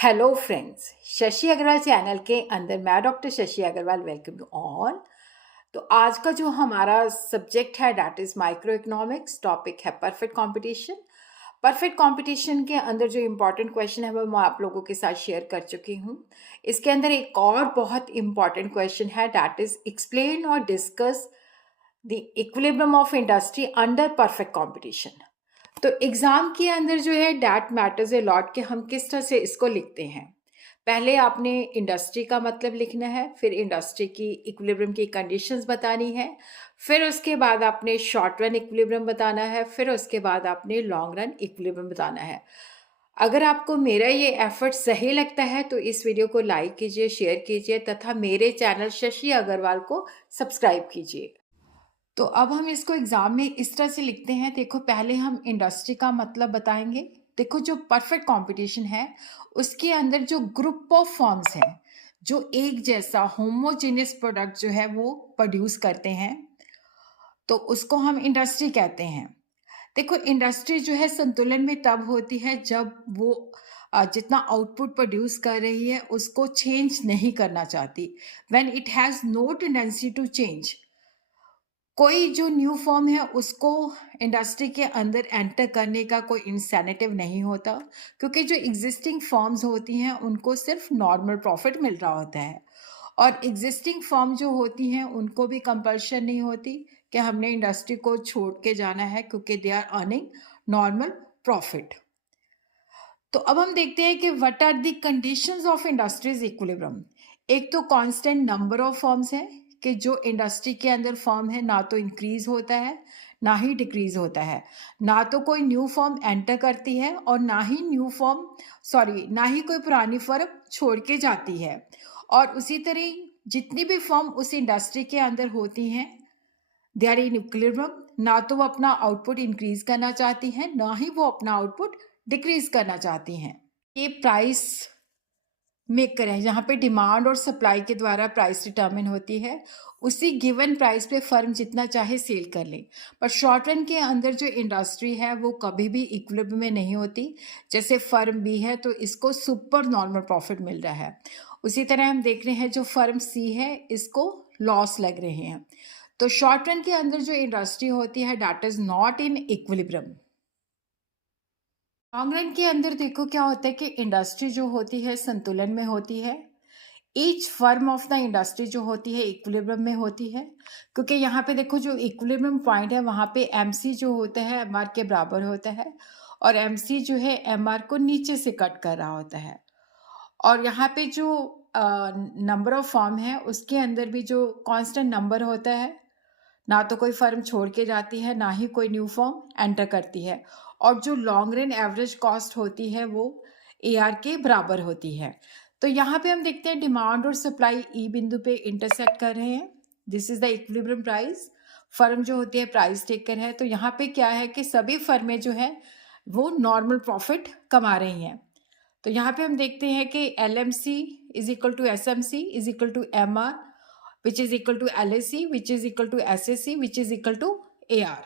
Hello friends, Shashi Agrawal channel के अंदर मैं doctor Shashi Agrawal welcome you all. तो आज का जो हमारा सब्जेक्ट है that is microeconomics. Topic है परफेक्ट कंपटीशन। परफेक्ट कंपटीशन के अंदर जो इम्पोर्टेंट क्वेश्चन है वो मैं आप लोगों के साथ शेयर कर चुकी हूँ। इसके अंदर एक और बहुत इम्पॉर्टेंट क्वेश्चन है दैट इज एक्सप्लेन और discuss the equilibrium of industry under perfect competition. तो एग्जाम के अंदर जो है डैट मैटर्स ए लॉट के हम किस तरह से इसको लिखते हैं। पहले आपने इंडस्ट्री का मतलब लिखना है, फिर इंडस्ट्री की इक्विलिब्रियम की कंडीशंस बतानी है, फिर उसके बाद आपने शॉर्ट रन इक्विलिब्रियम बताना है, फिर उसके बाद आपने लॉन्ग रन इक्विलिब्रियम बताना है। अगर आपको मेरा ये एफर्ट सही लगता है तो इस वीडियो को लाइक कीजिए, शेयर कीजिए तथा मेरे चैनल शशि अग्रवाल को सब्सक्राइब कीजिए। तो अब हम इसको एग्जाम में इस तरह से लिखते हैं। देखो, पहले हम इंडस्ट्री का मतलब बताएंगे। देखो, जो परफेक्ट कंपटीशन है उसके अंदर जो ग्रुप ऑफ फर्म्स हैं जो एक जैसा होमोजेनियस प्रोडक्ट जो है वो प्रोड्यूस करते हैं, तो उसको हम इंडस्ट्री कहते हैं। देखो, इंडस्ट्री जो है संतुलन में तब होती है जब वो जितना आउटपुट प्रोड्यूस कर रही है उसको चेंज नहीं करना चाहती। When it has no tendency to change. कोई जो न्यू फॉर्म है उसको इंडस्ट्री के अंदर एंटर करने का कोई इंसेनेटिव नहीं होता, क्योंकि जो एग्जिस्टिंग फॉर्म्स होती हैं उनको सिर्फ नॉर्मल प्रॉफिट मिल रहा होता है, और एग्जिस्टिंग फॉर्म जो होती हैं उनको भी कंपल्शन नहीं होती कि हमने इंडस्ट्री को छोड़ के जाना है, क्योंकि they are earning normal profit. तो अब हम देखते हैं कि what are the conditions of industries equilibrium. एक तो कांस्टेंट नंबर ऑफ फॉर्म्स है कि जो इंडस्ट्री के अंदर फॉर्म है ना तो इंक्रीज होता है ना ही डिक्रीज होता है, ना तो कोई न्यू फॉर्म एंटर करती है और ना ही ना ही कोई पुरानी फर्म छोड़ के जाती है। और उसी तरह जितनी भी फॉर्म उस इंडस्ट्री के अंदर होती हैं दे आर इन इक्विलिब्रियम। ना तो वो अपना आउटपुट इंक्रीज करना चाहती हैं ना ही वो अपना आउटपुट डिक्रीज करना चाहती हैं। ये प्राइस मेकर है, जहाँ पे डिमांड और सप्लाई के द्वारा प्राइस डिटर्मिन होती है। उसी गिवन प्राइस पे फर्म जितना चाहे सेल कर ले। पर शॉर्ट रन के अंदर जो इंडस्ट्री है वो कभी भी इक्विलिब्रियम में नहीं होती। जैसे फर्म बी है तो इसको सुपर नॉर्मल प्रॉफिट मिल रहा है, उसी तरह हम देख रहे हैं जो फर्म सी है इसको लॉस लग रहे हैं। तो शॉर्ट रन के अंदर जो इंडस्ट्री होती है that is not in equilibrium. Long run के अंदर देखो क्या होता है कि इंडस्ट्री जो होती है संतुलन में होती है। Each firm of the industry जो होती है इक्विलिब्रियम में होती है, क्योंकि यहाँ पे देखो जो इक्विलिब्रियम पॉइंट है वहाँ पे एमसी जो होता है एमआर के बराबर होता है, और एमसी जो है एमआर को नीचे से कट कर रहा होता है। और यहाँ पे जो नंबर ऑफ फॉर्म है उसके अंदर भी जो कांस्टेंट नंबर होता है, ना तो कोई फर्म छोड़ के जाती है ना ही कोई न्यू फॉर्म एंटर करती है। और जो लॉन्ग रन एवरेज कॉस्ट होती है वो AR के बराबर होती है। तो यहाँ पे हम देखते हैं डिमांड और सप्लाई ई बिंदु पे इंटरसेक्ट कर रहे हैं। This is the equilibrium price. Firm जो होती है प्राइस टेकर है, तो यहाँ पे क्या है कि सभी फर्में जो है वो नॉर्मल प्रॉफिट कमा रही हैं। तो यहाँ पे हम देखते हैं कि LMC is equal to SMC is equal to MR which is equal to LAC which is equal to SAC which is equal to AR।